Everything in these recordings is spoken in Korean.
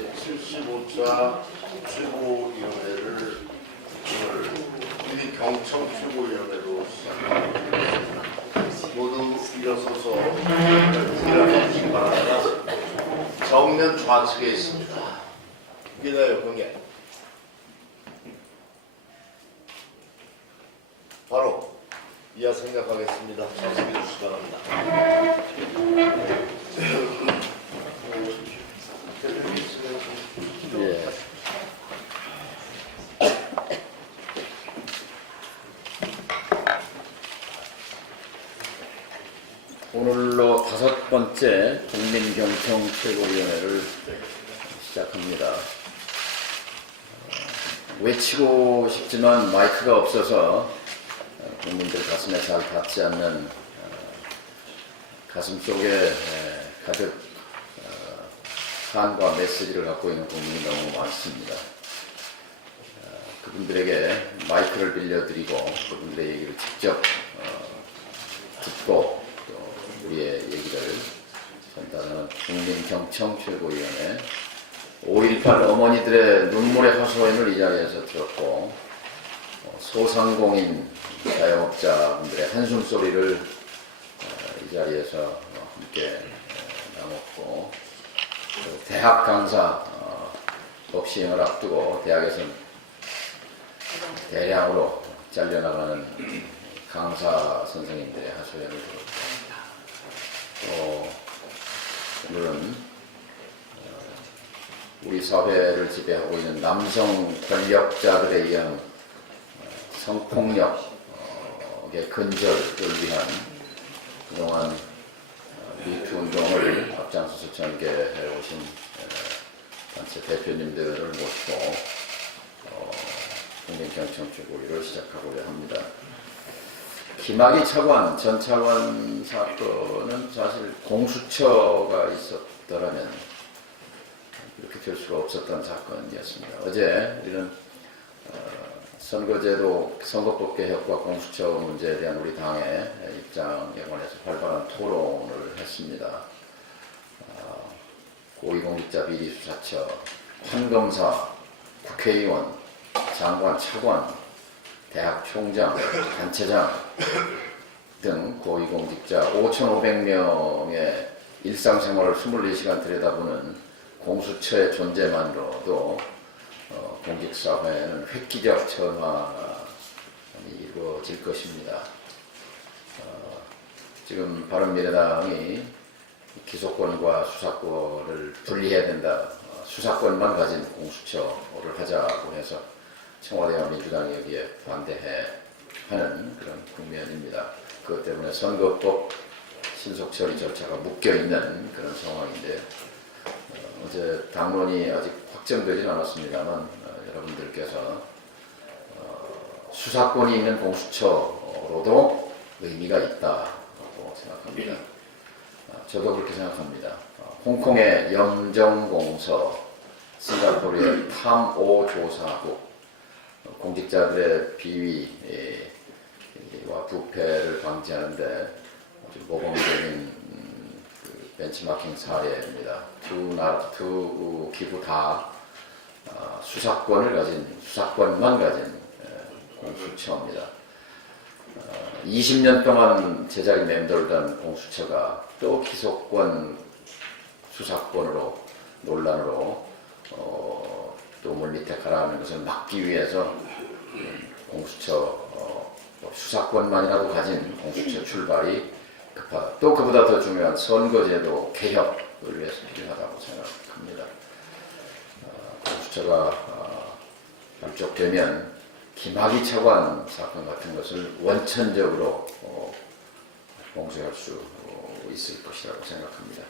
제75차 최고위원회를 오늘 우리 경청 최고위원회로 시작합니다. 모두 일어서서 일어나시기 바랍니다. 정면 좌측에 있습니다. 기다려 경례. 바로 이하 생각하겠습니다. 좌측해 주시기 바랍니다. 예. 오늘로 5번째 국민경청 최고위원회를 시작합니다. 외치고 싶지만 마이크가 없어서 국민들 가슴에 잘 닿지 않는 가슴 속에 가득 한과 메시지를 갖고 있는 국민이 너무 많습니다. 그분들에게 마이크를 빌려드리고 그분들의 얘기를 직접 듣고 또 우리의 얘기를 전달하는 국민경청 최고위원회 5.18 어머니들의 눈물의 하소연을 이 자리에서 들었고 소상공인 자영업자분들의 한숨소리를 이 자리에서 함께 나눴고 대학 강사 법 시행을 앞두고 대학에서는 대량으로 잘려나가는 강사 선생님들의 하소연을 들었고 또 오늘은 우리 사회를 지배하고 있는 남성 권력자들에 의한 성폭력의 근절을 위한 그동안 미투 운동을 앞장서서 전개해 오신 단체 대표님들을 모시고 국민경청 최고위를 시작하고자 합니다. 김학의 차관, 전 차관 사건은 사실 공수처가 있었더라면 이렇게 될 수가 없었던 사건이었습니다. 어제 우리는 선거제도, 선거법 개혁과 공수처 문제에 대한 우리 당의 입장에 관해서 활발한 토론을 했습니다. 고위공직자 비리수사처, 판검사, 국회의원, 장관, 차관, 대학 총장, 단체장 등 고위공직자 5,500명의 일상생활을 24시간 들여다보는 공수처의 존재만으로도 공직사회에는 획기적 전환이 이루어질 것입니다. 지금 바른미래당이 기소권과 수사권을 분리해야 된다. 수사권만 가진 공수처를 하자고 해서 청와대와 민주당이 여기에 반대하는 그런 국면입니다. 그것 때문에 선거법 신속 처리 절차가 묶여있는 그런 상황인데 어제 당론이 아직 확정되진 않았습니다만 여러분들께서 수사권이 있는 공수처로도 의미가 있다고 생각합니다. 저도 그렇게 생각합니다. 홍콩의 염정공서, 싱가포르의 탐오조사국, 공직자들의 비위와 부패를 방지하는 데 아주 모범적인 벤치마킹 사례입니다. 두 기구 다 수사권만 가진 공수처입니다. 20년 동안 제자리 맴돌던 공수처가 또 기소권, 수사권으로 논란으로 또 물 밑에 가라앉는 것을 막기 위해서 공수처 수사권만이라도 가진 공수처 출발이 급하다. 또 그보다 더 중요한 선거제도 개혁을 위해서 필요하다고 생각합니다. 공수처가 발족되면 김학의 차관 사건 같은 것을 원천적으로 봉쇄할 수 있을 것이라고 생각합니다.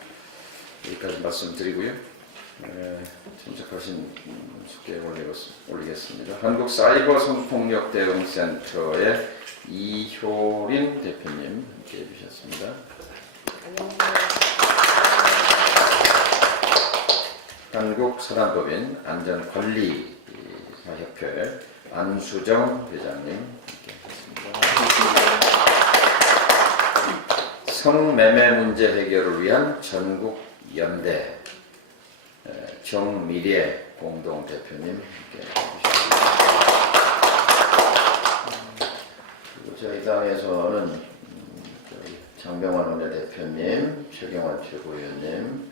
여기까지 말씀드리고요. 참석하신 숙제에 올리겠습니다. 한국사이버성폭력대응센터의 이효린 대표님 함께 해주셨습니다. 한국사단법인 안전관리사협회 안수정 회장님 함께 하셨습니다. 성매매 문제 해결을 위한 전국 연대 정미래 공동대표님 함께 해주시겠습니다. 그리고 저희 당에서는 저희 장병환 원내대표님, 최경환 최고위원님,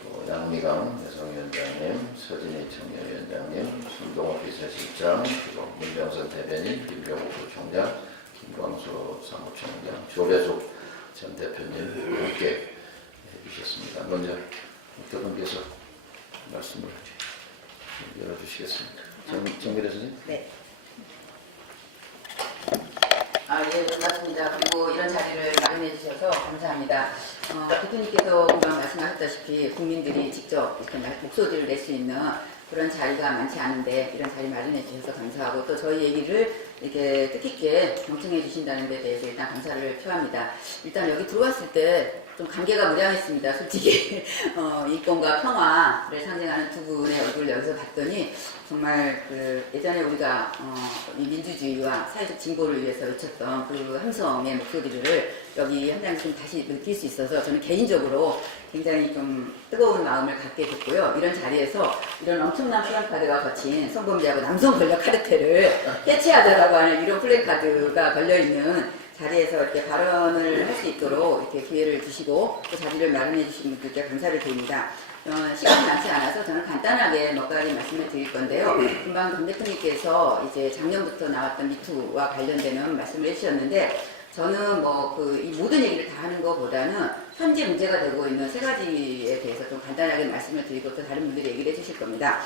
또 양미강 여성위원장님, 서진희 청년위원장님, 손동호 비서실장, 그리고 문병선 대변인, 김병호 부총장, 김광수 사무총장, 조배숙 전 대표님 함께 해주셨습니다. 먼저 두 분께서 말씀을 열어주시겠습니다. 정미래 선생님. 네. 예, 반갑습니다. 그리고 이런 자리를 마련해 주셔서 감사합니다. 대표님께서 금방 말씀하셨다시피 국민들이 직접 이렇게 목소리를 낼 수 있는 그런 자리가 많지 않은데 이런 자리 마련해 주셔서 감사하고 또 저희 얘기를 이렇게 뜻깊게 경청해 주신다는 데 대해서 일단 감사를 표합니다. 일단 여기 들어왔을 때 좀 감개가 무량했습니다. 솔직히 인권과 평화를 상징하는 두 분의 얼굴을 여기서 봤더니 정말 그 예전에 우리가 이 민주주의와 사회적 진보를 위해서 외쳤던 그 함성의 목소리를 여기 현장에서 다시 느낄 수 있어서 저는 개인적으로 굉장히 좀 뜨거운 마음을 갖게 됐고요. 이런 자리에서 이런 엄청난 플랜카드가 거친 성범죄하고 남성 권력 카르텔을 해체하자라고 하는 이런 플랜카드가 걸려있는 자리에서 이렇게 발언을 할 수 있도록 이렇게 기회를 주시고 또 자리를 마련해 주신 분들께 감사를 드립니다. 시간이 많지 않아서 저는 간단하게 몇 가지 말씀을 드릴 건데요. 금방 전 대표님께서 이제 작년부터 나왔던 미투와 관련되는 말씀을 해주셨는데 저는 이 모든 얘기를 다 하는 것보다는 현재 문제가 되고 있는 세 가지에 대해서 좀 간단하게 말씀을 드리고 또 다른 분들이 얘기를 해주실 겁니다.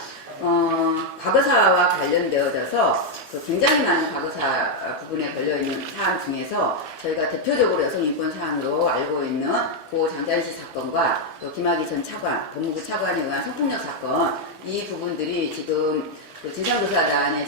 과거사와 관련되어져서 굉장히 많은 과거사 부분에 걸려있는 사안 중에서 저희가 대표적으로 여성인권 사안으로 알고 있는 고 장자연 씨 사건과 또 김학의 전 차관, 법무부 차관에 의한 성폭력 사건 이 부분들이 지금 진상조사단의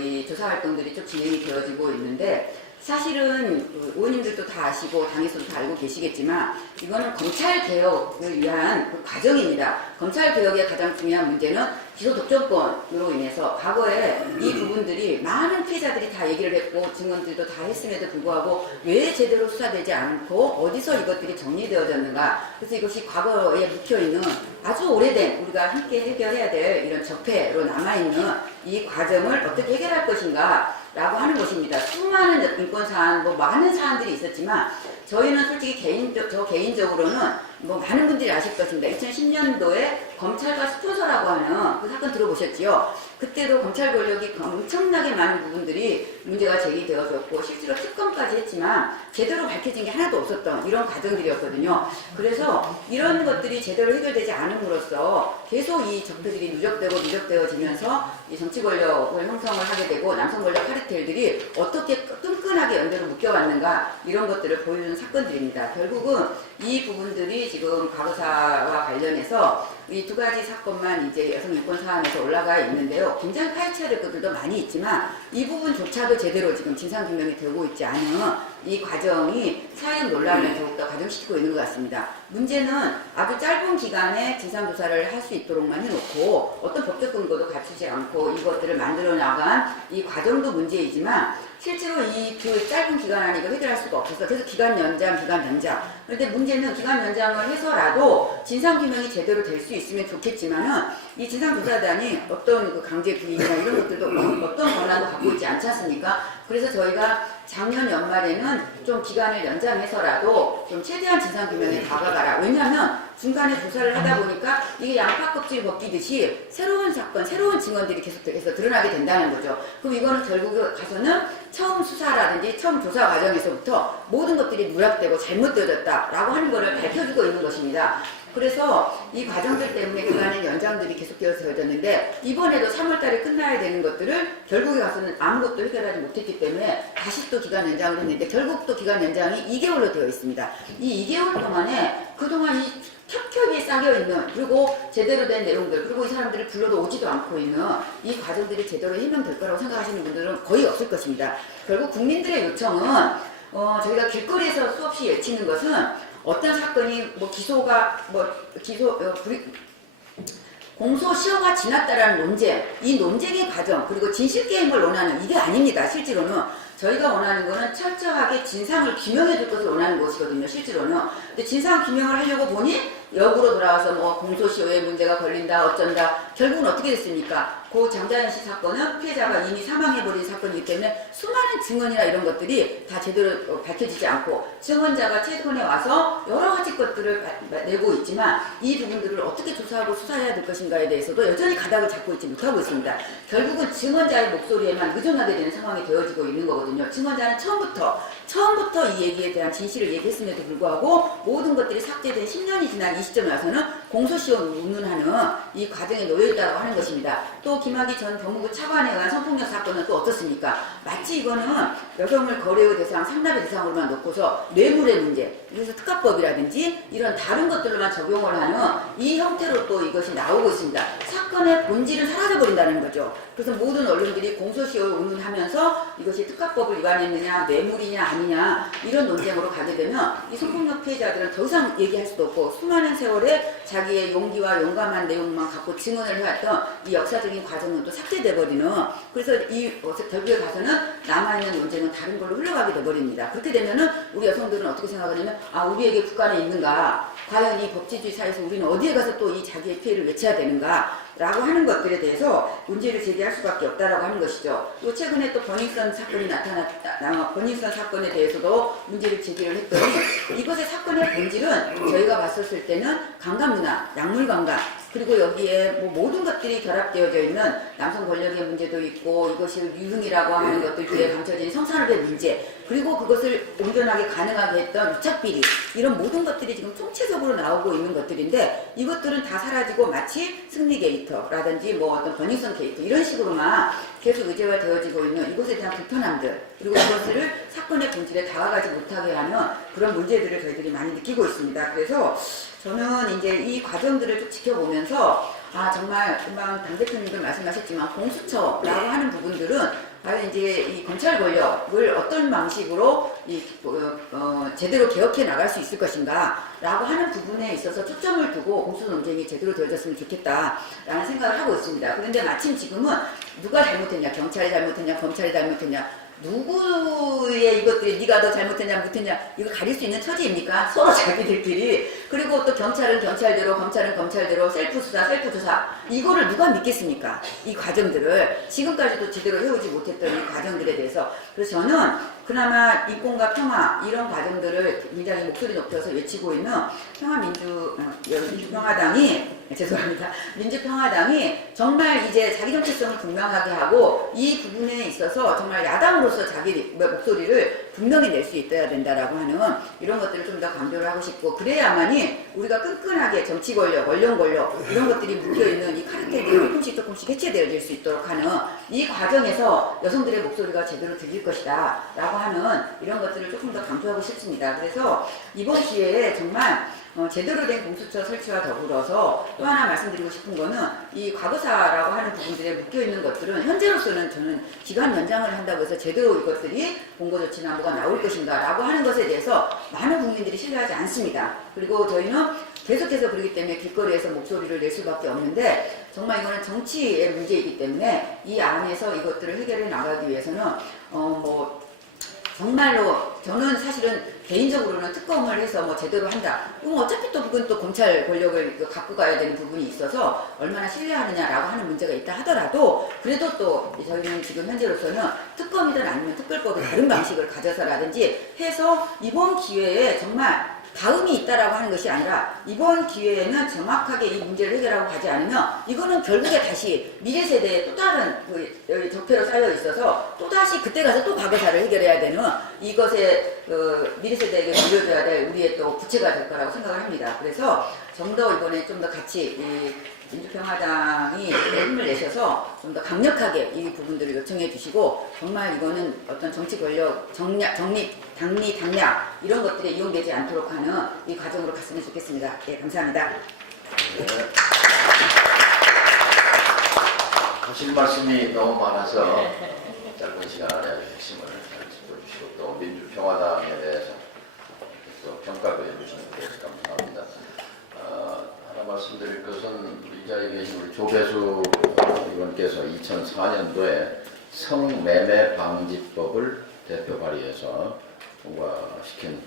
이 조사활동들이 좀 진행이 되어지고 있는데 사실은 의원님들도 다 아시고 당에서도 다 알고 계시겠지만 이거는 검찰개혁을 위한 그 과정입니다. 검찰개혁의 가장 중요한 문제는 기소독점권으로 인해서 과거에 이 부분들이 많은 피해자들이 다 얘기를 했고 증언들도 다 했음에도 불구하고 왜 제대로 수사되지 않고 어디서 이것들이 정리되어졌는가. 그래서 이것이 과거에 묵혀있는 아주 오래된 우리가 함께 해결해야 될 이런 적폐로 남아있는 이 과정을 어떻게 해결할 것인가 라고 하는 것입니다. 수많은 인권사안, 많은 사안들이 있었지만 저희는 솔직히 저 개인적으로는 많은 분들이 아실 것입니다. 2010년도에 검찰과 스폰서라고 하는 그 사건 들어보셨지요? 그때도 검찰 권력이 엄청나게 많은 부분들이 문제가 제기되어졌고 실제로 특검까지 했지만 제대로 밝혀진 게 하나도 없었던 이런 과정들이었거든요. 그래서 이런 것들이 제대로 해결되지 않음으로써 계속 이 적폐들이 누적되어지면서 이 정치 권력을 형성을 하게 되고 남성 권력 카르텔들이 어떻게 끈끈하게 연대로 묶여왔는가 이런 것들을 보여주는 사건들입니다. 결국은 이 부분들이 지금 과거사와 관련해서 이 두 가지 사건만 이제 여성인권 사안에서 올라가 있는데요. 굉장히 파헤쳐야 될 것들도 많이 있지만 이 부분조차도 제대로 지금 진상규명이 되고 있지 않은 이 과정이 사회적 논란을 더욱더 가중시키고 있는 것 같습니다. 문제는 아주 짧은 기간에 진상조사를 할 수 있도록만 해놓고 어떤 법적 근거도 갖추지 않고 이것들을 만들어 나간 이 과정도 문제이지만 실제로 그 짧은 기간 안에 이걸 해결할 수가 없어서 그래서 기간 연장. 그런데 문제는 기간 연장을 해서라도 진상규명이 제대로 될 수 있으면 좋겠지만은 이 진상조사단이 어떤 그 강제 구인이나 이런 것들도 어떤 권한도 갖고 있지 않지 않습니까? 그래서 저희가 작년 연말에는 좀 기간을 연장해서라도 좀 최대한 진상규명에 다가가라. 왜냐하면 중간에 조사를 하다 보니까 이게 양파 껍질 벗기듯이 새로운 사건, 새로운 증언들이 계속해서 드러나게 된다는 거죠. 그럼 이거는 결국에 가서는 처음 수사라든지 처음 조사 과정에서부터 모든 것들이 누락되고 잘못되어졌다라고 하는 것을 밝혀주고 있는 것입니다. 그래서 이 과정들 때문에 그간의 연장들이 계속되어졌는데 이번에도 3월달에 끝나야 되는 것들을 결국에 가서는 아무것도 해결하지 못했기 때문에 다시 또 기간 연장을 했는데 결국 또 기간 연장이 2개월로 되어 있습니다. 이 2개월 동안에 그동안 이 겹겹이 쌓여있는 그리고 제대로 된 내용들 그리고 이 사람들을 불러도 오지도 않고 있는 이 과정들이 제대로 해명될 거라고 생각하시는 분들은 거의 없을 것입니다. 결국 국민들의 요청은 저희가 길거리에서 수없이 외치는 것은 어떤 사건이 공소시효가 지났다라는 논쟁, 이 논쟁의 과정 그리고 진실게임을 원하는 이게 아닙니다. 실제로는 저희가 원하는 거는 철저하게 진상을 규명해 줄 것을 원하는 것이거든요. 실제로는. 근데 진상 규명을 하려고 보니 역으로 돌아와서 뭐 공소시효에 문제가 걸린다 어쩐다 결국은 어떻게 됐습니까? 그 장자연 씨 사건은 피해자가 이미 사망해버린 사건이기 때문에 수많은 증언이나 이런 것들이 다 제대로 밝혀지지 않고 증언자가 채권에 와서 여러 가지 것들을 내고 있지만 이 부분들을 어떻게 조사하고 수사해야 될 것인가에 대해서도 여전히 가닥을 잡고 있지 못하고 있습니다. 결국은 증언자의 목소리에만 의존하게 되는 상황이 되어지고 있는 거거든요. 증언자는 처음부터 이 얘기에 대한 진실을 얘기했음에도 불구하고 모든 것들이 삭제된 10년이 지난 이 시점에 와서는 공소시효 운운하는 이 과정에 놓여있다고 하는 것입니다. 또 김학의 전 법무부 차관에 의한 성폭력 사건은 또 어떻습니까? 마치 이거는 여성을 거래의 대상, 상납의 대상으로만 놓고서 뇌물의 문제, 그래서 특가법이라든지 이런 다른 것들로만 적용을 하는 이 형태로 또 이것이 나오고 있습니다. 사건의 본질은 사라져버린다는 거죠. 그래서 모든 언론들이 공소시효를 운운하면서 이것이 특가법을 위반했느냐, 뇌물이냐 아니냐 이런 논쟁으로 가게 되면 이 성폭력 피해자들은 더 이상 얘기할 수도 없고 수많은 세월에 자기의 용기와 용감한 내용만 갖고 증언을 해왔던 이 역사적인 과정은 또 삭제돼버리는, 그래서 이 결국에 가서는 남아있는 논쟁은 다른 걸로 흘러가게 돼버립니다. 그렇게 되면은 우리 여성들은 어떻게 생각하냐면 우리에게 국가는 있는가, 과연 이 법치주의 사회에서 우리는 어디에 가서 또 이 자기의 피해를 외쳐야 되는가 라고 하는 것들에 대해서 문제를 제기할 수밖에 없다라고 하는 것이죠. 또 최근에 또 버닝썬 사건이 버닝썬 사건에 대해서도 문제를 제기를 했더니 이것의 사건의 본질은 저희가 봤었을 때는 강간문화, 약물강간, 그리고 여기에 뭐 모든 것들이 결합되어져 있는 남성 권력의 문제도 있고 이것이 유흥이라고 하는 것들 뒤에 감춰진 성산업의 문제, 그리고 그것을 온전하게 가능하게 했던 유착비리, 이런 모든 것들이 지금 총체적으로 나오고 있는 것들인데 이것들은 다 사라지고 마치 승리 게이터라든지 뭐 어떤 버닝썬 게이터 이런 식으로만 계속 의제화되어지고 있는 이것에 대한 불편함들, 그리고 이것을 사건의 본질에 다가가지 못하게 하는 그런 문제들을 저희들이 많이 느끼고 있습니다. 그래서 저는 이제 이 과정들을 쭉 지켜보면서 정말 금방 당 대표님도 말씀하셨지만 공수처라고 하는 부분들은 과연 이제 이 검찰 권력을 어떤 방식으로 제대로 개혁해 나갈 수 있을 것인가라고 하는 부분에 있어서 초점을 두고 공수 논쟁이 제대로 되어졌으면 좋겠다라는 생각을 하고 있습니다. 그런데 마침 지금은 누가 잘못했냐, 경찰이 잘못했냐, 검찰이 잘못했냐, 누구의 이것들이 네가 더 잘못했냐 못했냐 이거 가릴 수 있는 처지입니까? 서로 자기들끼리. 그리고 또 경찰은 경찰대로, 검찰은 검찰대로 셀프 수사, 셀프 조사, 이거를 누가 믿겠습니까? 이 과정들을 지금까지도 제대로 해오지 못했던 이 과정들에 대해서. 그래서 저는 그나마 인권과 평화 이런 과정들을 굉장히 목소리 높여서 외치고 있는 민주평화당이 정말 이제 자기 정체성을 분명하게 하고 이 부분에 있어서 정말 야당으로서 자기 목소리를 분명히 낼 수 있어야 된다라고 하는 이런 것들을 좀 더 강조를 하고 싶고, 그래야만이 우리가 끈끈하게 정치 권력, 언론 권력 이런 것들이 묶여있는 이 카르텔이 조금씩 해체되어질 수 있도록 하는 이 과정에서 여성들의 목소리가 제대로 들릴 것이다 라고 하는 이런 것들을 조금 더 강조하고 싶습니다. 그래서 이번 기회에 정말 제대로 된 공수처 설치와 더불어서 또 하나 말씀드리고 싶은 거는 이 과거사라고 하는 부분들에 묶여있는 것들은 현재로서는 저는 기간 연장을 한다고 해서 제대로 이것들이 공고조치나 뭐가 나올 것인가 라고 하는 것에 대해서 많은 국민들이 신뢰하지 않습니다. 그리고 저희는 계속해서 그렇기 때문에 길거리에서 목소리를 낼 수밖에 없는데 정말 이거는 정치의 문제이기 때문에 이 안에서 이것들을 해결해 나가기 위해서는 정말로 저는 사실은 개인적으로는 특검을 해서 뭐 제대로 한다. 그럼 어차피 또 그건 또 검찰 권력을 갖고 가야 되는 부분이 있어서 얼마나 신뢰하느냐라고 하는 문제가 있다 하더라도 그래도 또 저희는 지금 현재로서는 특검이든 아니면 특별법의 다른 방식을 가져서라든지 해서 이번 기회에 정말 다음이 있다라고 하는 것이 아니라 이번 기회에는 정확하게 이 문제를 해결하고 가지 않으면 이거는 결국에 다시 미래 세대에 또 다른 적폐로 쌓여 있어서 또 다시 그때 가서 또 과거사를 해결해야 되는 이것에 미래 세대에게 물려줘야 될 우리의 또 부채가 될 거라고 생각을 합니다. 그래서 좀 더 이번에 좀 더 같이 민주평화당이 힘을 내셔서 좀 더 강력하게 이 부분들을 요청해 주시고 정말 이거는 어떤 정치 권력 당리 당략 이런 것들에 이용되지 않도록 하는 이 과정으로 갔으면 좋겠습니다. 예, 감사합니다. 네. 하실 말씀이 너무 많아서 짧은 시간 안에 아주 핵심을 잘 짚어주시고 또 민주평화당에 대해서 또 평가도 해주시는 것에 감사합니다. 하나 말씀드릴 것은 이 자리에 계신 우리 조배수 의원께서 2004년도에 성매매 방지법을 대표 발의해서 통과시킨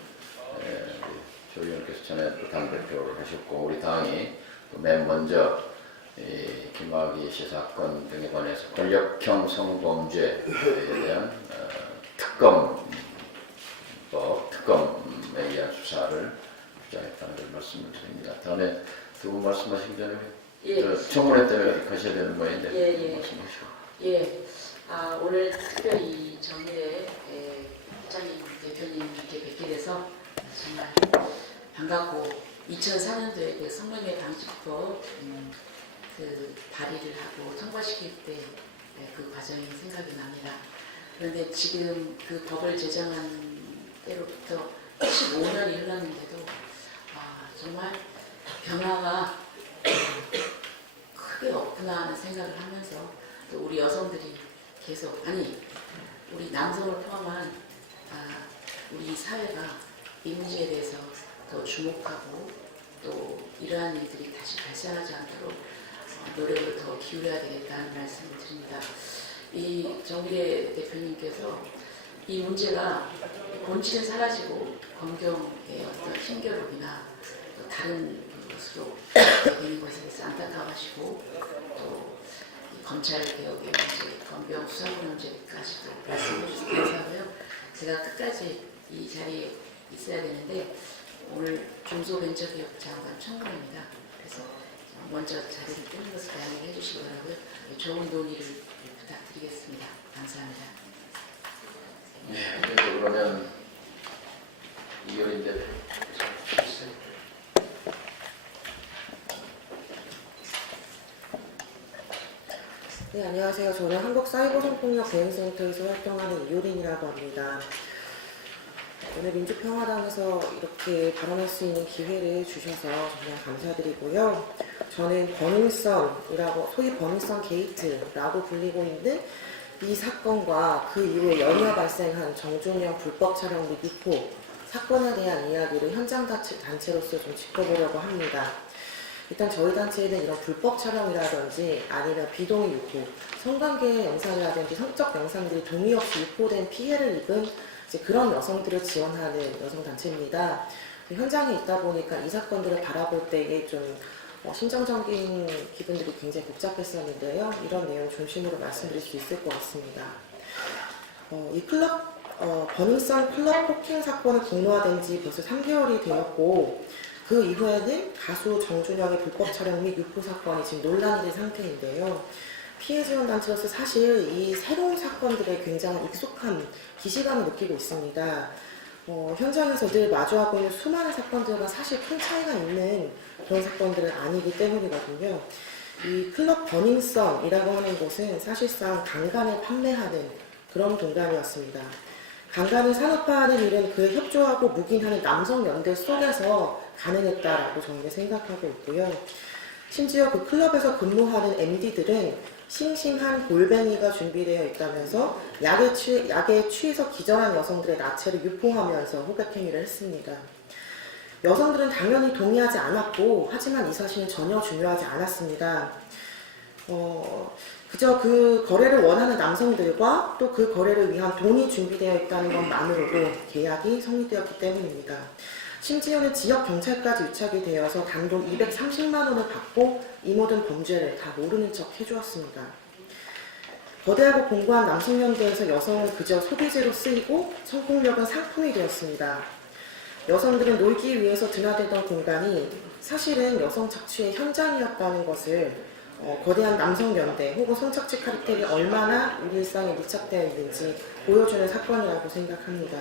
조 의원께서 전에 또 당대표를 하셨고 우리 당이 또 맨 먼저 이 김학의 씨 사건 등에 관해서 권력형 성범죄에 대한 특검에 의한 수사를 주장했다는 걸 말씀을 드립니다. 다음에 두 분 말씀하시기 전에 청문회 때문에 가셔야 되는 모양인데 말씀하시고. 예. 오늘 특별히 정일에 부장님 대표님 이렇게 뵙게 돼서 정말 반갑고 2004년도에 그 성매매 방지법 그 발의를 하고 통과시킬 때 그 과정이 생각이 납니다. 그런데 지금 그 법을 제정한 때로부터 15년이 흘렀는데도 정말 변화가 크게 없구나 하는 생각을 하면서 또 우리 여성들이 계속 우리 남성을 포함한 우리 사회가 이 문제에 대해서 더 주목하고 또 이러한 일들이 다시 발생하지 않도록 노력을 더 기울여야 되겠다는 말씀을 드립니다. 이 정일의 대표님께서 이 문제가 본질은 사라지고 검경의 어떤 힘겨루기나 또 다른 것으로 되는 것에 대해서 안타까워하시고 또 검찰 개혁의 문제, 검경 수사권 문제까지도 말씀해 주셔서 감사하고요. 제가 끝까지 이 자리에 있어야 되는데 오늘 중소벤처기업 장관 청문회입니다. 그래서 먼저 자리를 뜨는 것을 양해해 주시기 바라고요. 좋은 논의를 부탁드리겠습니다. 감사합니다. 네, 그러면 이걸 이제 네, 안녕하세요. 저는 한국사이버성폭력대응센터에서 활동하는 이효린이라고 합니다. 오늘 민주평화당에서 이렇게 발언할 수 있는 기회를 주셔서 정말 감사드리고요. 저는 버닝썬이라고, 소위 버닝썬 게이트라고 불리고 있는 이 사건과 그 이후에 연이어 발생한 정준영 불법 촬영 및 유포 사건에 대한 이야기를 현장 단체로서 좀 짚어보려고 합니다. 일단 저희 단체에는 이런 불법 촬영이라든지 아니면 비동의 유포, 성관계 영상이라든지 성적 영상들이 동의 없이 유포된 피해를 입은 이제 그런 여성들을 지원하는 여성단체입니다. 현장에 있다 보니까 이 사건들을 바라볼 때에 좀 심정적인 기분들이 굉장히 복잡했었는데요. 이런 내용 중심으로 말씀드릴 수 있을 것 같습니다. 이 버닝썬 클럽 폭행 사건이 공로화된 지 벌써 3개월이 되었고 그 이후에는 가수 정준영의 불법 촬영 및 유포 사건이 지금 논란이 된 상태인데요. 피해 지원 단체로서 사실 이 새로운 사건들에 굉장히 익숙한 기시감을 느끼고 있습니다. 현장에서 늘 마주하고 있는 수많은 사건들과 사실 큰 차이가 있는 그런 사건들은 아니기 때문이거든요. 이 클럽 버닝썬이라고 하는 곳은 사실상 강간을 판매하는 그런 공간이었습니다. 강간을 산업화하는 일은 그에 협조하고 묵인하는 남성연대 속에서 가능했다라고 저희는 생각하고 있고요. 심지어 그 클럽에서 근무하는 MD들은 싱싱한 골뱅이가 준비되어 있다면서 약에 취해서 기절한 여성들의 나체를 유포하면서 호객행위를 했습니다. 여성들은 당연히 동의하지 않았고 하지만 이 사실은 전혀 중요하지 않았습니다. 그저 그 거래를 원하는 남성들과 또 그 거래를 위한 돈이 준비되어 있다는 것만으로도 계약이 성립되었기 때문입니다. 심지어는 지역 경찰까지 유착이 되어서 단돈 230만 원을 받고 이 모든 범죄를 다 모르는 척 해주었습니다. 거대하고 공고한 남성연대에서 여성은 그저 소비재로 쓰이고 성폭력은 상품이 되었습니다. 여성들은 놀기 위해서 드나들던 공간이 사실은 여성 착취의 현장이었다는 것을 거대한 남성연대 혹은 성착취 카르텔이 얼마나 우리 일상에 밀착되어 있는지 보여주는 사건이라고 생각합니다.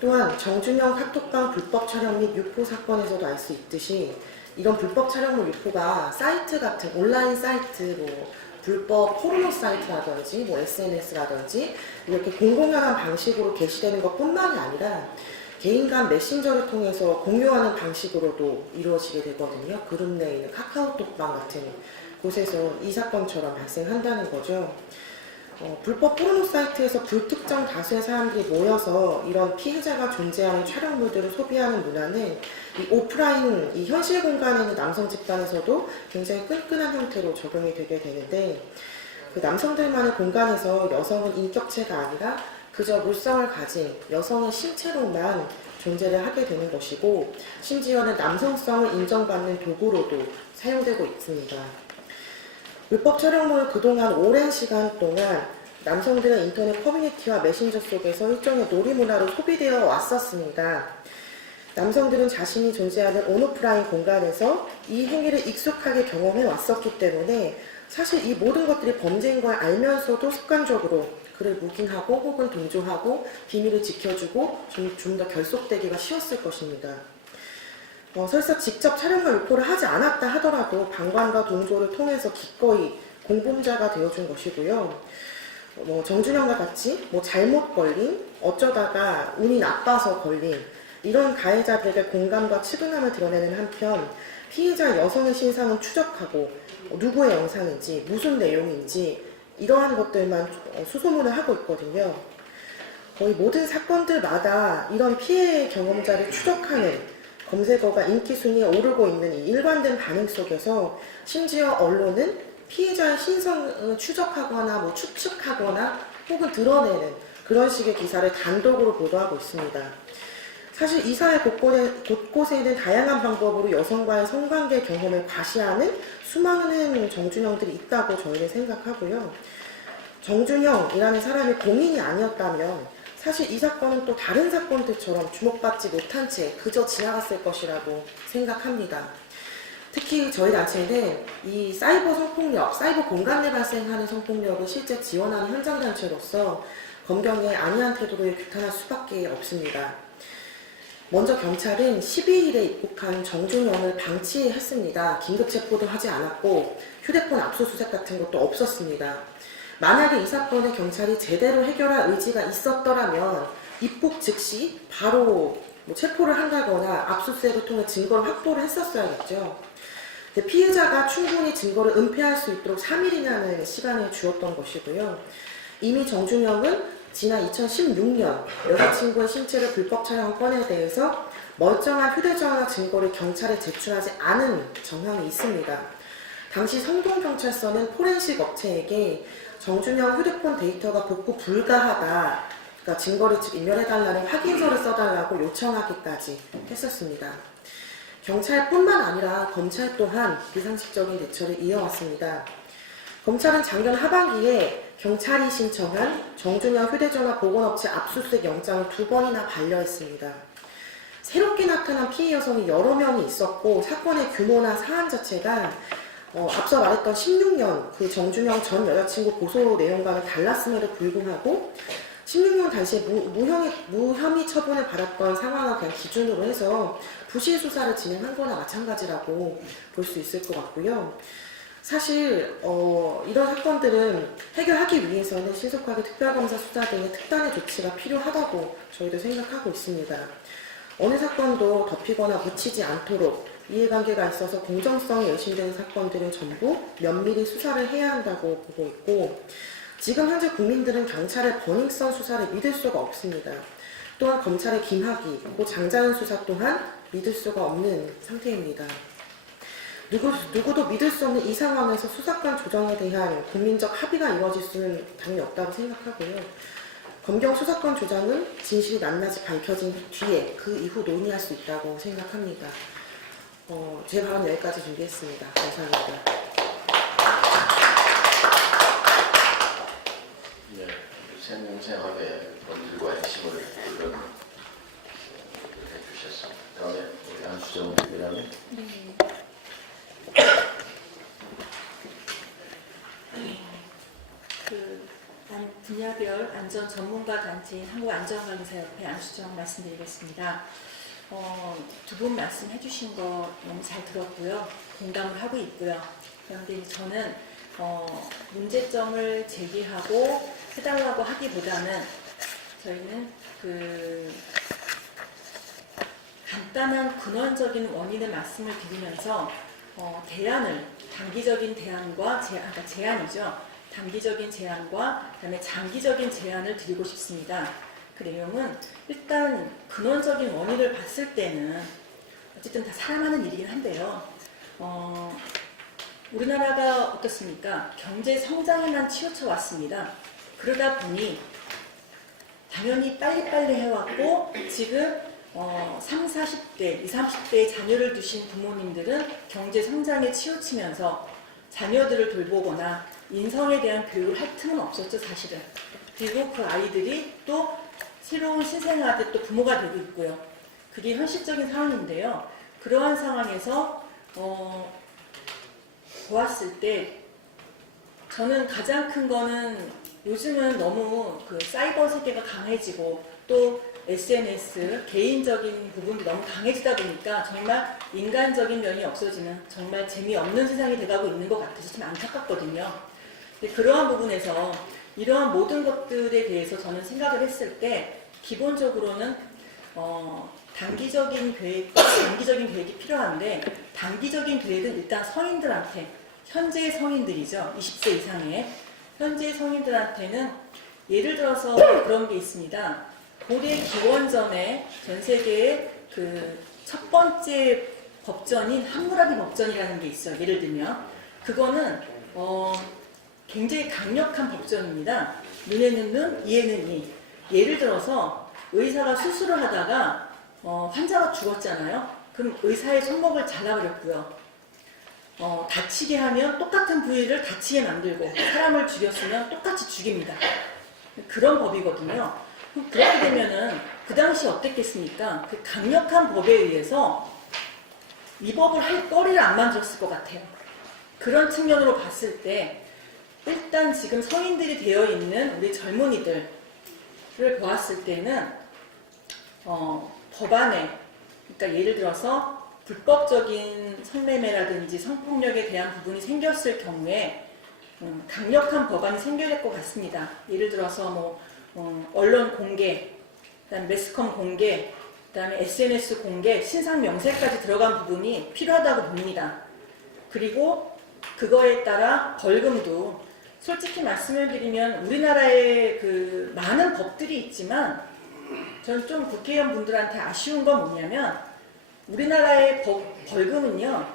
또한 정준영 카톡방 불법 촬영 및 유포 사건에서도 알 수 있듯이 이런 불법 촬영 및 유포가 사이트 같은 온라인 사이트, 불법 포르노 사이트라든지 SNS라든지 이렇게 공공연한 방식으로 게시되는 것뿐만이 아니라 개인 간 메신저를 통해서 공유하는 방식으로도 이루어지게 되거든요. 그룹 내에 있는 카카오톡방 같은 곳에서 이 사건처럼 발생한다는 거죠. 불법 포르노 사이트에서 불특정 다수의 사람들이 모여서 이런 피해자가 존재하는 촬영물들을 소비하는 문화는 이 오프라인, 이 현실 공간에 있는 남성 집단에서도 굉장히 끈끈한 형태로 적용이 되게 되는데 그 남성들만의 공간에서 여성은 인격체가 아니라 그저 물성을 가진 여성의 신체로만 존재를 하게 되는 것이고 심지어는 남성성을 인정받는 도구로도 사용되고 있습니다. 불법 촬영물을 그동안 오랜 시간 동안 남성들은 인터넷 커뮤니티와 메신저 속에서 일종의 놀이문화로 소비되어 왔었습니다. 남성들은 자신이 존재하는 온오프라인 공간에서 이 행위를 익숙하게 경험해 왔었기 때문에 사실 이 모든 것들이 범죄인 걸 알면서도 습관적으로 그를 묵인하고 혹은 동조하고 비밀을 지켜주고 좀 더 결속되기가 쉬웠을 것입니다. 설사 직접 촬영과 유포를 하지 않았다 하더라도 방관과 동조를 통해서 기꺼이 공범자가 되어준 것이고요. 정준영과 같이 잘못 걸린, 어쩌다가 운이 나빠서 걸린 이런 가해자들에게 공감과 측은함을 드러내는 한편 피해자 여성의 신상은 추적하고 누구의 영상인지 무슨 내용인지 이러한 것들만 수소문을 하고 있거든요. 거의 모든 사건들마다 이런 피해 경험자를 추적하는 검색어가 인기 순위에 오르고 있는 이 일관된 반응 속에서 심지어 언론은 피해자의 신상을 추적하거나 추측하거나 혹은 드러내는 그런 식의 기사를 단독으로 보도하고 있습니다. 사실 이 사회 곳곳에는 다양한 방법으로 여성과의 성관계 경험을 과시하는 수많은 정준영들이 있다고 저희는 생각하고요. 정준영이라는 사람이 공인이 아니었다면 사실 이 사건은 또 다른 사건들처럼 주목받지 못한 채 그저 지나갔을 것이라고 생각합니다. 특히 저희 단체는 이 사이버 성폭력, 사이버 공간 내 발생하는 성폭력을 실제 지원하는 현장단체로서 검경의 안이한 태도를 규탄할 수밖에 없습니다. 먼저 경찰은 12일에 입국한 정준영을 방치했습니다. 긴급체포도 하지 않았고 휴대폰 압수수색 같은 것도 없었습니다. 만약에 이 사건을 경찰이 제대로 해결할 의지가 있었더라면 입국 즉시 바로 체포를 한다거나 압수수색을 통해 증거를 확보를 했었어야겠죠. 피해자가 충분히 증거를 은폐할 수 있도록 3일이라는 시간을 주었던 것이고요. 이미 정준영은 지난 2016년 여자친구의 신체를 불법 촬영한 건에 대해서 멀쩡한 휴대전화 증거를 경찰에 제출하지 않은 정황이 있습니다. 당시 성동경찰서는 포렌식 업체에게 정준영 휴대폰 데이터가 복구 불가하다, 그러니까 증거를 인멸해달라는 확인서를 써달라고 요청하기까지 했었습니다. 경찰뿐만 아니라 검찰 또한 비상식적인 대처를 이어왔습니다. 검찰은 작년 하반기에 경찰이 신청한 정준영 휴대전화 보건업체 압수수색 영장을 2번이나 반려했습니다. 새롭게 나타난 피해 여성이 여러 명이 있었고 사건의 규모나 사안 자체가 앞서 말했던 16년 그 정준영 전 여자친구 고소 내용과는 달랐음에도 불구하고 16년 당시에 무혐의 처분을 받았던 상황을 그냥 기준으로 해서 부실 수사를 진행한 거나 마찬가지라고 볼 수 있을 것 같고요. 사실 이런 사건들은 해결하기 위해서는 신속하게 특별검사 수사 등의 특단의 조치가 필요하다고 저희도 생각하고 있습니다. 어느 사건도 덮이거나 묻히지 않도록 이해관계가 있어서 공정성이 의심되는 사건들은 전부 면밀히 수사를 해야 한다고 보고 있고 지금 현재 국민들은 경찰의 버닝썬 수사를 믿을 수가 없습니다. 또한 검찰의 김학의, 장자연 수사 또한 믿을 수가 없는 상태입니다. 누구도 믿을 수 없는 이 상황에서 수사권 조정에 대한 국민적 합의가 이루어질 수는 당연히 없다고 생각하고요. 검경 수사권 조정은 진실이 낱낱이 밝혀진 뒤에 그 이후 논의할 수 있다고 생각합니다. 제 발언 여기까지 준비했습니다. 감사합니다. 네, 생생하게 본질과 핵심을 해주셨습니다. 다음에 우리 한수정 대표님. 분야별 안전 전문가 단체인 한국안전관리사협회 안수정 말씀드리겠습니다. 두 분 말씀해 주신 거 너무 잘 들었고요. 공감을 하고 있고요. 그런데 저는 문제점을 제기하고 해달라고 하기보다는 저희는 간단한 근원적인 원인을 말씀을 드리면서 단기적인 대안과 제안이죠. 단기적인 제안과 그다음에 장기적인 제안을 드리고 싶습니다. 그 내용은 일단 근원적인 원인을 봤을 때는 어쨌든 다 사람하는 일이긴 한데요. 우리나라가 어떻습니까? 경제 성장에만 치우쳐 왔습니다. 그러다 보니 당연히 빨리빨리 해왔고 지금 30, 40대, 20, 30대의 자녀를 두신 부모님들은 경제 성장에 치우치면서 자녀들을 돌보거나 인성에 대한 교육을 할 틈은 없었죠, 사실은. 그리고 그 아이들이 또 새로운 신생아한테 또 부모가 되고 있고요. 그게 현실적인 상황인데요. 그러한 상황에서 보았을 때 저는 가장 큰 거는 요즘은 너무 그 사이버 세계가 강해지고 또 SNS, 개인적인 부분이 너무 강해지다 보니까 정말 인간적인 면이 없어지는 정말 재미없는 세상이 돼가고 있는 것 같아서 좀 안타깝거든요. 근데 그러한 부분에서 이러한 모든 것들에 대해서 저는 생각을 했을 때 기본적으로는 단기적인 계획과 장기적인 계획이 필요한데 단기적인 계획은 일단 성인들한테 현재의 성인들이죠. 20세 이상의 현재의 성인들한테는 예를 들어서 그런 게 있습니다. 고대 기원전에 전 세계의 그 첫 번째 법전인 함무라비 법전이라는 게 있어요. 예를 들면 그거는 굉장히 강력한 법전입니다. 눈에는 눈, 이에는 이. 예를 들어서 의사가 수술을 하다가 환자가 죽었잖아요. 그럼 의사의 손목을 잘라버렸고요. 다치게 하면 똑같은 부위를 다치게 만들고 사람을 죽였으면 똑같이 죽입니다. 그런 법이거든요. 그렇게 되면은 그 당시 어땠겠습니까? 그 강력한 법에 의해서 이 법을 할 거리를 안 만들었을 것 같아요. 그런 측면으로 봤을 때 일단 지금 성인들이 되어 있는 우리 젊은이들을 보았을 때는 법안에 그러니까 예를 들어서 불법적인 성매매라든지 성폭력에 대한 부분이 생겼을 경우에 강력한 법안이 생겨야 될 것 같습니다. 예를 들어서 언론 공개, 그다음에 매스컴 공개, 그다음에 SNS 공개, 신상 명세까지 들어간 부분이 필요하다고 봅니다. 그리고 그거에 따라 벌금도 솔직히 말씀을 드리면 우리나라에 그 많은 법들이 있지만 저는 좀 국회의원 분들한테 아쉬운 건 뭐냐면 우리나라의 벌금은요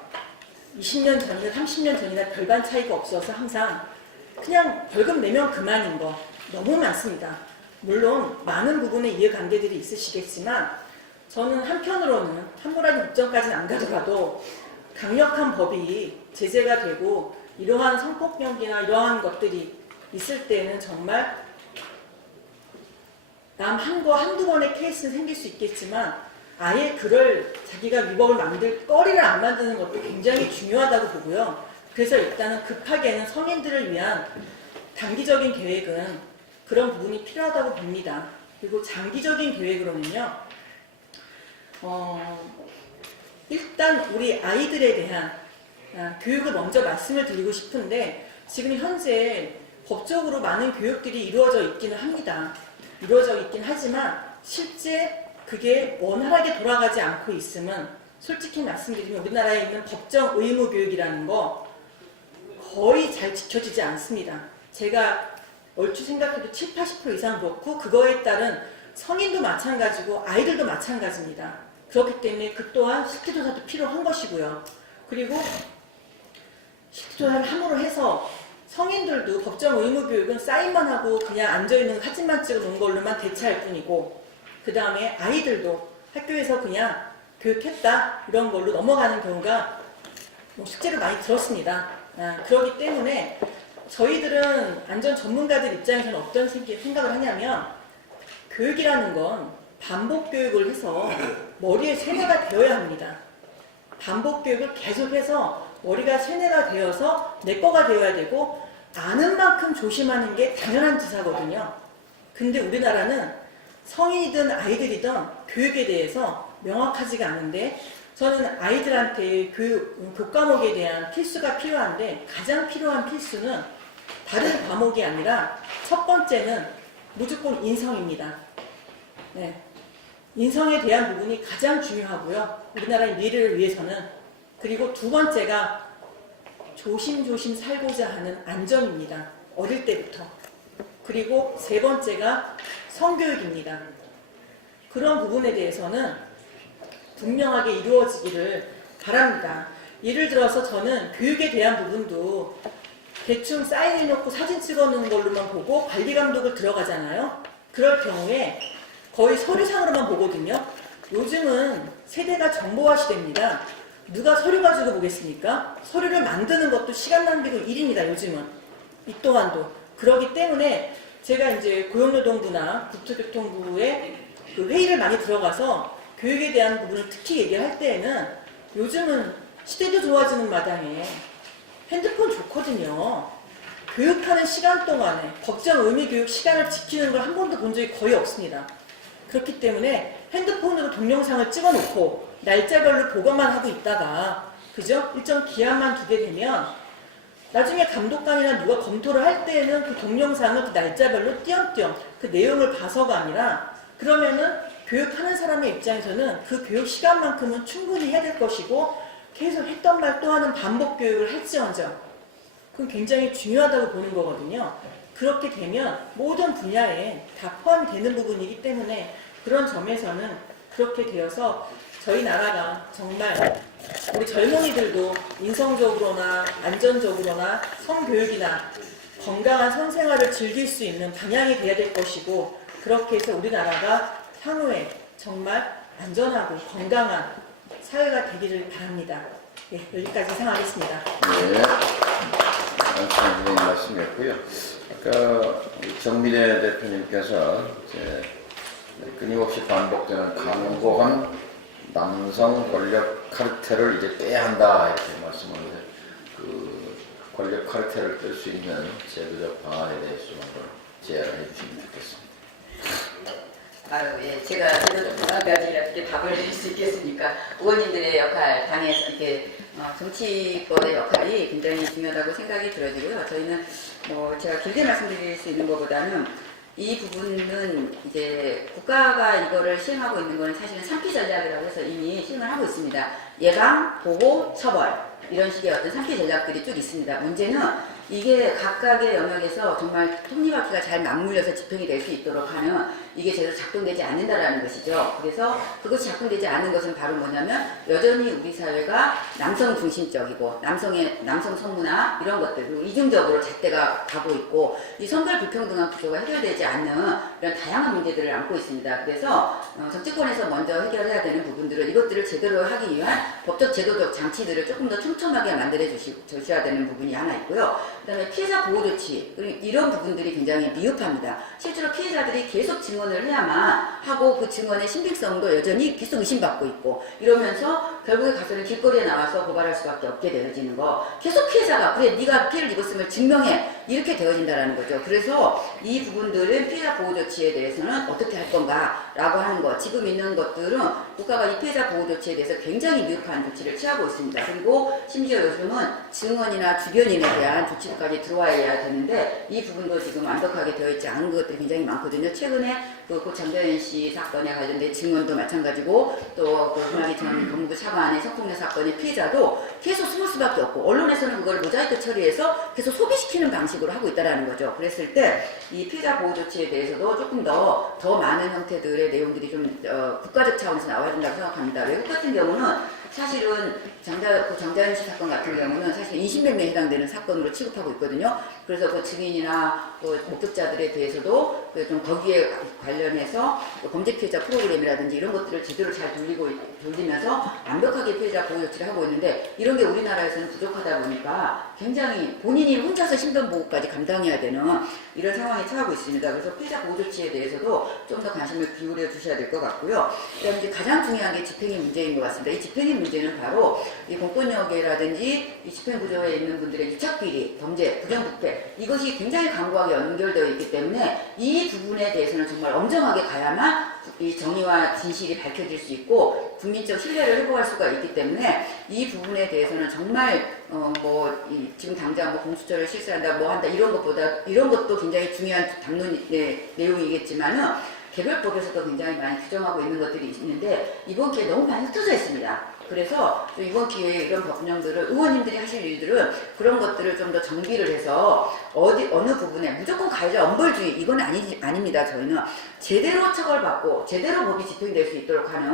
20년 전이나 30년 전이나 별반 차이가 없어서 항상 그냥 벌금 내면 그만인 거 너무 많습니다. 물론 많은 부분에 이해관계들이 있으시겠지만 저는 한편으로는 함무라비 법전까지는 안 가더라도 강력한 법이 제재가 되고 이러한 성폭력이나 이러한 것들이 있을 때는 정말 남 한두 번의 케이스는 생길 수 있겠지만 아예 그럴 자기가 위법을 만들 거리를 안 만드는 것도 굉장히 중요하다고 보고요. 그래서 일단은 급하게는 성인들을 위한 단기적인 계획은 그런 부분이 필요하다고 봅니다. 그리고 장기적인 계획으로는요. 일단 우리 아이들에 대한 교육을 먼저 말씀을 드리고 싶은데 지금 현재 법적으로 많은 교육들이 이루어져 있기는 합니다. 이루어져 있긴 하지만 실제 그게 원활하게 돌아가지 않고 있음은 솔직히 말씀드리면 우리나라에 있는 법정 의무 교육이라는 거 거의 잘 지켜지지 않습니다. 제가 얼추 생각해도 70, 80% 이상 그렇고 그거에 따른 성인도 마찬가지고 아이들도 마찬가지입니다. 그렇기 때문에 그 또한 실태조사도 필요한 것이고요. 그리고 실태조사를 함으로 해서 성인들도 법정 의무교육은 사인만 하고 그냥 앉아있는 사진만 찍어 놓은 걸로만 대체할 뿐이고 그 다음에 아이들도 학교에서 그냥 교육했다 이런 걸로 넘어가는 경우가 실제로 많이 들었습니다. 그렇기 때문에 저희들은 안전 전문가들 입장에서는 어떤 생각을 하냐면 교육이라는 건 반복 교육을 해서 머리에 세뇌가 되어야 합니다. 반복 교육을 계속해서 머리가 세뇌가 되어서 내 거가 되어야 되고 아는 만큼 조심하는 게 당연한 지사거든요. 근데 우리나라는 성인이든 아이들이든 교육에 대해서 명확하지가 않은데 저는 아이들한테 교과목에 대한 필수가 필요한데 가장 필요한 필수는 다른 과목이 아니라 첫 번째는 무조건 인성입니다. 네. 인성에 대한 부분이 가장 중요하고요. 우리나라의 미래를 위해서는. 그리고 두 번째가 조심조심 살고자 하는 안정입니다. 어릴 때부터. 그리고 세 번째가 성교육입니다. 그런 부분에 대해서는 분명하게 이루어지기를 바랍니다. 예를 들어서 저는 교육에 대한 부분도 대충 사인해놓고 사진 찍어놓은 걸로만 보고 관리감독을 들어가잖아요. 그럴 경우에 거의 서류상으로만 보거든요. 요즘은 세대가 정보화 시대입니다. 누가 서류 가지고 보겠습니까? 서류를 만드는 것도 시간 낭비고 일입니다. 요즘은 이 또한도 그러기 때문에 제가 이제 고용노동부나 국토교통부에 그 회의를 많이 들어가서 교육에 대한 부분을 특히 얘기할 때에는 요즘은 시대도 좋아지는 마당에 핸드폰 좋거든요. 교육하는 시간 동안에 법정 의무 교육 시간을 지키는 걸 한 번도 본 적이 거의 없습니다. 그렇기 때문에 핸드폰으로 동영상을 찍어놓고 날짜별로 보관만 하고 있다가 그죠? 일정 기한만 두게 되면 나중에 감독관이나 누가 검토를 할 때에는 그 동영상을 그 날짜별로 띄엄띄엄 그 내용을 봐서가 아니라 그러면은 교육하는 사람의 입장에서는 그 교육 시간만큼은 충분히 해야 될 것이고 계속 했던 말 또 하는 반복 교육을 할지언정 그건 굉장히 중요하다고 보는 거거든요. 그렇게 되면 모든 분야에 다 포함이 되는 부분이기 때문에 그런 점에서는 그렇게 되어서 저희 나라가 정말 우리 젊은이들도 인성적으로나 안전적으로나 성교육이나 건강한 성생활을 즐길 수 있는 방향이 돼야 될 것이고 그렇게 해서 우리나라가 향후에 정말 안전하고 건강한 사회가 되기를 바랍니다. 네, 여기까지 이상하겠습니다. 네, 선생님 말씀이었고요. 아까 정미래 대표님께서 이제 끊임없이 반복되는 강고한 남성 권력 카르텔을 이제 깨야 한다 이렇게 말씀하는데 그 권력 카르텔을 뺄 수 있는 제도적 방안에 대해서 한번 제안을 해주시면 좋겠습니다. 예, 제가 제도적 방안까지 이렇게 답을 드릴 수 있겠습니까? 의원님들의 역할, 당에서 이렇게 정치권의 역할이 굉장히 중요하다고 생각이 들어지고요. 저희는 제가 길게 말씀드릴 수 있는 것보다는 이 부분은 이제 국가가 이거를 시행하고 있는 거는 사실은 3P 전략이라고 해서 이미 시행을 하고 있습니다. 예방, 보호, 처벌 이런 식의 어떤 3P 전략들이 쭉 있습니다. 문제는 이게 각각의 영역에서 정말 톱니바퀴가 잘 맞물려서 집행이 될 수 있도록 하는 이게 제대로 작동되지 않는다라는 것이죠. 그래서 그것이 작동되지 않는 것은 바로 뭐냐면 여전히 우리 사회가 남성 중심적이고 남성 성문화 이런 것들 그리고 이중적으로 잣대가 가고 있고 이 성별 불평등한 구조가 해결되지 않는 이런 다양한 문제들을 안고 있습니다. 그래서 정치권에서 먼저 해결해야 되는 부분들은 이것들을 제대로 하기 위한 법적 제도적 장치들을 조금 더 촘촘하게 만들어 주셔야 되는 부분이 하나 있고요. 그다음에 피해자 보호 조치 이런 부분들이 굉장히 미흡합니다. 실제로 피해자들이 계속 증언을 해야만 하고 그 증언의 신빙성도 여전히 계속 의심받고 있고 이러면서 결국에 가서는 길거리에 나와서 고발할 수밖에 없게 되어지는 거. 계속 피해자가 그래 네가 피해를 입었음을 증명해 이렇게 되어진다라는 거죠. 그래서 이 부분들은 피해자 보호 조치에 대해서는 어떻게 할 건가라고 하는 거. 지금 있는 것들은 국가가 이 피해자 보호 조치에 대해서 굉장히 미흡한 조치를 취하고 있습니다. 그리고 심지어 요즘은 증언이나 주변인에 대한 조치까지 들어와야 되는데 이 부분도 지금 완벽하게 되어 있지 않은 것들이 굉장히 많거든요. 최근에 그 장자연 씨 사건에 관련된 증언도 마찬가지고 또 그 김학의 전 법무부 차관의 성폭력 사건의 피해자도 계속 숨을 수밖에 없고 언론에서는 그걸 모자이크 처리해서 계속 소비시키는 방식으로 하고 있다는 거죠. 그랬을 때 이 피해자 보호 조치에 대해서도 조금 더 많은 형태들의 내용들이 좀 국가적 차원에서 나와야 된다고 생각합니다. 외국 같은 경우는 사실은 장자연 씨 사건 같은 경우는 사실 인신매매에 해당되는 사건으로 취급하고 있거든요. 그래서 그 증인이나 그 목격자들에 대해서도 좀 거기에 관련해서 범죄 피해자 프로그램이라든지 이런 것들을 제대로 잘 돌리면서 완벽하게 피해자 보호 조치를 하고 있는데 이런 게 우리나라에서는 부족하다 보니까 굉장히 본인이 혼자서 신변 보호까지 감당해야 되는 이런 상황에 처하고 있습니다. 그래서 피해자 보호 조치에 대해서도 좀 더 관심을 기울여 주셔야 될 것 같고요. 그다음에 이제 가장 중요한 게 집행의 문제인 것 같습니다. 이 집행의 문제는 바로 이 공권력이라든지 이 집행구조에 있는 분들의 이착비리, 범죄, 부정부패 이것이 굉장히 강고하게 연결되어 있기 때문에 이 부분에 대해서는 정말 엄정하게 가야만 이 정의와 진실이 밝혀질 수 있고 국민적 신뢰를 회복할 수가 있기 때문에 이 부분에 대해서는 정말 지금 당장 공수처를 실시한다 한다 이런 것도 굉장히 중요한 담론의 내용이겠지만은 개별법에서도 굉장히 많이 규정하고 있는 것들이 있는데 이번 기회에 너무 많이 흩어져 있습니다. 그래서 이번 기회에 이런 법령들을 의원님들이 하실 일들은 그런 것들을 좀 더 정비를 해서 어느 부분에 무조건 가해자 엄벌주의 이건 아닙니다. 저희는 제대로 처벌받고 제대로 법이 집행될 수 있도록 하는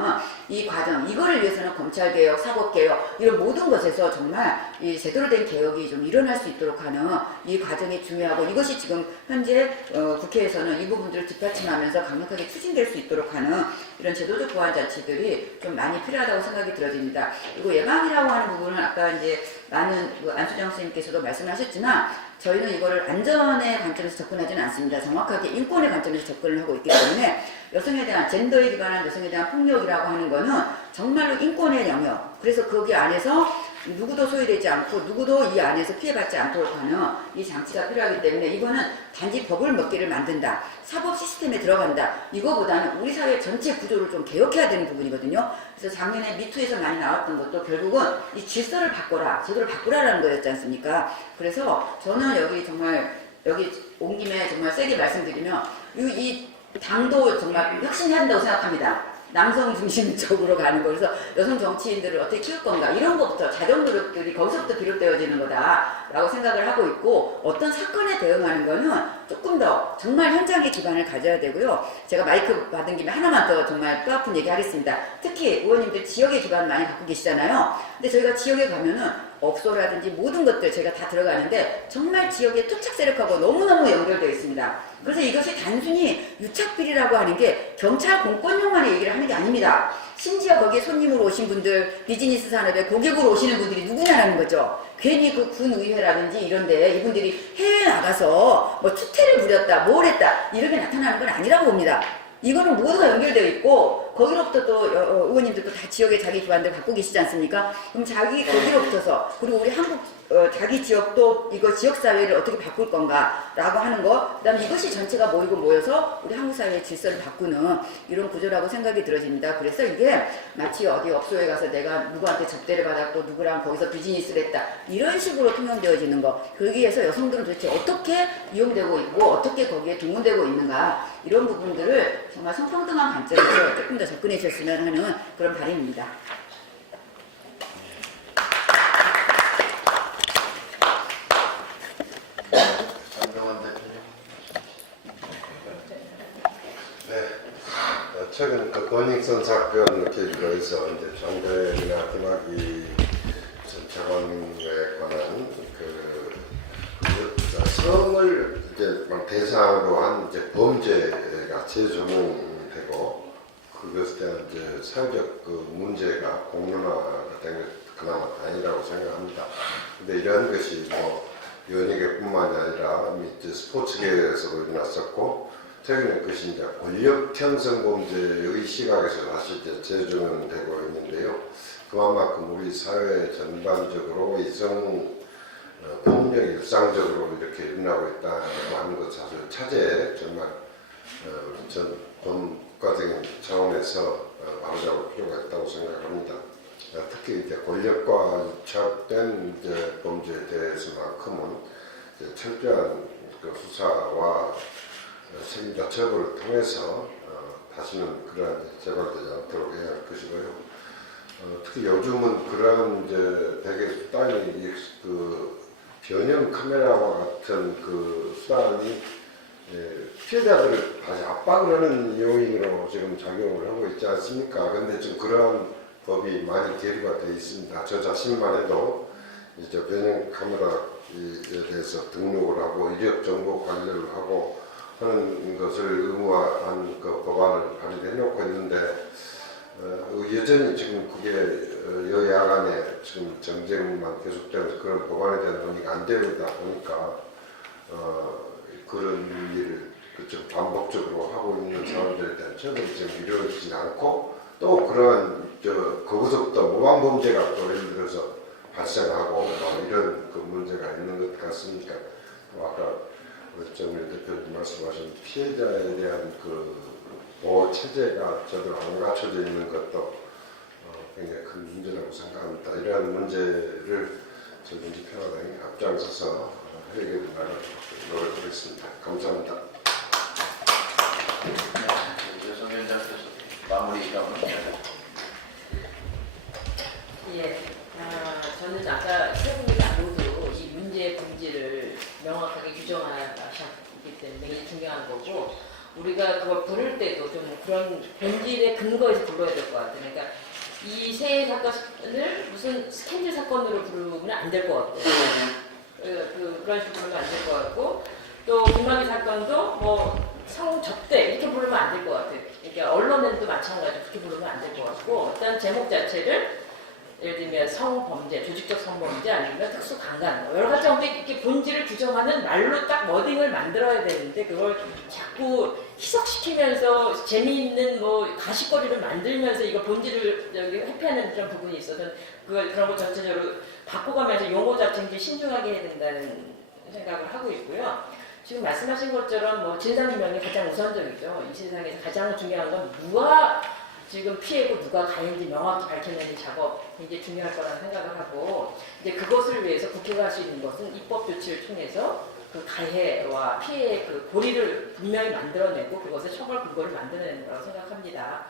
이 과정, 이거를 위해서는 검찰개혁, 사법개혁 이런 모든 것에서 정말 이 제대로 된 개혁이 좀 일어날 수 있도록 하는 이 과정이 중요하고, 이것이 지금 현재 국회에서는 이 부분들을 뒷받침하면서 강력하게 추진될 수 있도록 하는 이런 제도적 보완 장치들이 좀 많이 필요하다고 생각이 들어집니다. 그리고 예방이라고 하는 부분은 아까 이제 많은 안수정 선생님께서도 말씀하셨지만, 저희는 이거를 안전의 관점에서 접근하지는 않습니다. 정확하게 인권의 관점에서 접근을 하고 있기 때문에 여성에 대한, 젠더에 기반한 여성에 대한 폭력이라고 하는 거는 정말로 인권의 영역, 그래서 거기 안에서 누구도 소외되지 않고 누구도 이 안에서 피해받지 않도록 하는 이 장치가 필요하기 때문에, 이거는 단지 법을 몇 개를 만든다, 사법 시스템에 들어간다, 이거보다는 우리 사회 전체 구조를 좀 개혁해야 되는 부분이거든요. 그래서 작년에 미투에서 많이 나왔던 것도 결국은 이 질서를 바꿔라, 제도를 바꾸라라는 거였지 않습니까? 그래서 저는 여기 정말 여기 온 김에 정말 세게 말씀드리면, 이 당도 정말 혁신해야 한다고 생각합니다. 남성 중심적으로 가는 거. 그래서 여성 정치인들을 어떻게 키울 건가, 이런 것부터 자정 노력들이 거기서부터 비롯되어지는 거다라고 생각을 하고 있고, 어떤 사건에 대응하는 거는 조금 더 정말 현장의 기반을 가져야 되고요. 제가 마이크 받은 김에 하나만 더 정말 뼈아픈 얘기 하겠습니다. 특히 의원님들 지역의 기반을 많이 갖고 계시잖아요. 근데 저희가 지역에 가면은 업소라든지 모든 것들 저희가 다 들어가는데 정말 지역의 토착 세력하고 너무너무 연결되어 있습니다. 그래서 이것이 단순히 유착비리라고 하는 게 경찰 공권력만의 얘기를 하는 게 아닙니다. 심지어 거기에 손님으로 오신 분들, 비즈니스 산업에 고객으로 오시는 분들이 누구냐라는 거죠. 괜히 그 군의회라든지 이런데 이분들이 해외에 나가서 뭐 추태를 부렸다, 뭘 했다, 이렇게 나타나는 건 아니라고 봅니다. 이거는 모두가 연결되어 있고, 거기로부터 또 의원님들도 다 지역에 자기 기반들 갖고 계시지 않습니까? 그럼 자기 거기로부터서, 그리고 우리 한국 자기 지역도 이거 지역사회를 어떻게 바꿀 건가 라고 하는 거, 그 다음에 이것이 전체가 모이고 모여서 우리 한국 사회의 질서를 바꾸는 이런 구조라고 생각이 들어집니다. 그래서 이게 마치 어디 업소에 가서 내가 누구한테 접대를 받았고 누구랑 거기서 비즈니스를 했다, 이런 식으로 통용되어지는 거, 그러기 위해서 여성들은 도대체 어떻게 이용되고 있고 어떻게 거기에 동원되고 있는가, 이런 부분들을 정말 성평등한 관점에서 조금 더 접근해 주셨으면 하는 그런 바람입니다. 최근 그 권익선 사건 계기로해서 이제 장대현이나 김학의 전 차관에 관한 성을 이제 막 대상으로 한 이제 범죄가 재조명되고, 그것에 대한 이제 사회적 그 문제가 공론화가 된 게 그나마 다행이라고 생각합니다. 근데 이런 것이 뭐 연예계뿐만이 아니라 이제 스포츠계에서도 일어났었고, 최근에 그것이 이제 권력 형성 범죄의 시각에서 다시 이제 재조명되고 있는데요. 그만큼 우리 사회 전반적으로 이성 폭력이 일상적으로 이렇게 일어나고 있다고 하는 것 사실 차제에 정말 전 국가적인 차원에서 바로잡을 필요가 있다고 생각합니다. 특히 이제 권력과 유착된 이제 범죄에 대해서만큼은 이제 철저한 그 수사와 책임자 처벌을 통해서 다시는 그러한 재발되지 않도록 해야 할 것이고요. 특히 요즘은 그런 이제 되게 수단이 그 변형 카메라와 같은 그 수단이 피해자들을 다시 압박을 하는 요인으로 지금 작용을 하고 있지 않습니까? 근데 지금 그러한 법이 많이 계류가 되어 있습니다. 저 자신만 해도 이제 변형 카메라에 대해서 등록을 하고 이력 정보 관리를 하고 하는 것을 의무화한 그 법안을 발의해 놓고 있는데, 여전히 지금 그게 여야 간에 지금 정쟁만 계속되면서 그런 법안에 대한 논의가 안 되고 있다 보니까 그런 일을 좀 반복적으로 하고 있는 사람들에 대한 처벌이 지금 이루어지지 않고, 또 그러한 거기서부터 모방 범죄가 또 예를 들어서 발생하고 이런 그 문제가 있는 것 같습니다. 아까 정일 대표님 말씀하신 피해자에 대한 그 보호 체제가 제대로 안 갖춰져 있는 것도 굉장히 큰 문제라고 생각합니다. 이러한 문제를 저희 민주평화당이 앞장서서 해결해 나가도록 노력하겠습니다. 감사합니다. 여성위원장께서 마무리 한번 해주세요. 예, 저는 아까 세 분이 다 모두 이 문제의 본질을 명확하게 규정하셨기 때문에 이게 중요한 거고, 우리가 그걸 부를 때도 좀 그런 본질의 근거에서 불러야 될 것 같아요. 그러니까 이 세 사건을 무슨 스캔들 사건으로 부르면 안 될 것 같고, 그런 식으로 부르면 안 될 것 같고, 또 김학의 사건도 뭐 성접대 이렇게 부르면 안 될 것 같아요. 그러니까 언론에도 마찬가지로 그렇게 부르면 안 될 것 같고, 일단 제목 자체를 예를 들면 성범죄, 조직적 성범죄 아니면 특수강간 여러 가지 이렇게 본질을 규정하는 말로 딱 워딩을 만들어야 되는데 그걸 자꾸 희석시키면서 재미있는 뭐 가십거리를 만들면서 이거 본질을 여기 회피하는 그런 부분이 있어서 그런 거 전체적으로 바꿔가면서 용어 자체 굉장히 신중하게 해야 된다는 생각을 하고 있고요. 지금 말씀하신 것처럼 뭐 진상규명이 가장 우선적이죠. 이 세상에서 가장 중요한 건 누가 지금 피해고 누가 가해인지 명확히 밝혀내는 작업 굉장히 중요할 거라는 생각을 하고 이제 그것을 위해서 국회가 할 수 있는 것은 입법 조치를 통해서 그 가해와 피해의 그 고리를 분명히 만들어내고 그것을 처벌 근거를 만들어내는 거라고 생각합니다.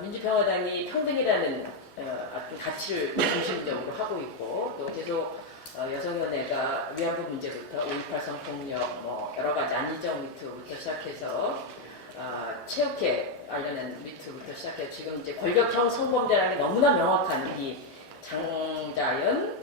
민주평화당이 평등이라는 어떤 가치를 중심적으로 하고 있고 또 계속 여성연예가 위안부 문제부터 5.18 성폭력 뭐 여러 가지 안희정 미투부터 시작해서 체육회 관련한 미투부터 시작해서 지금 이제 권력형 성범죄라는 게 너무나 명확한 이 장자연,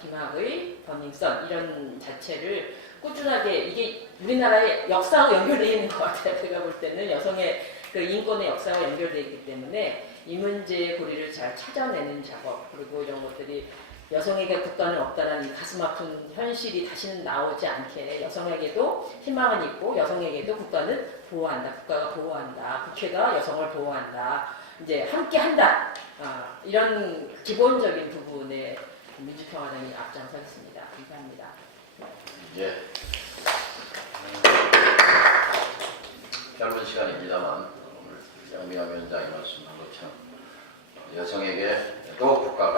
김학의, 버닝썬 이런 자체를 꾸준하게 이게 우리나라의 역사와 연결되어 있는 것 같아요. 제가 볼 때는 여성의 그 인권의 역사와 연결되어 있기 때문에 이 문제의 고리를 잘 찾아내는 작업 그리고 이런 것들이 여성에게 국가는 없다는 이 가슴 아픈 현실이 다시는 나오지 않게 여성에게도 희망은 있고 여성에게도 국가는 보호한다. 국가가 보호한다. 국회가 여성을 보호한다. 이제 함께 한다. 이런 기본적인 부분에 민주평화당이 앞장서겠습니다. 감사합니다. 예. 짧은 시간입니다만 오늘 양미화 위원장이 말씀한 것처럼 여성에게 또 국가가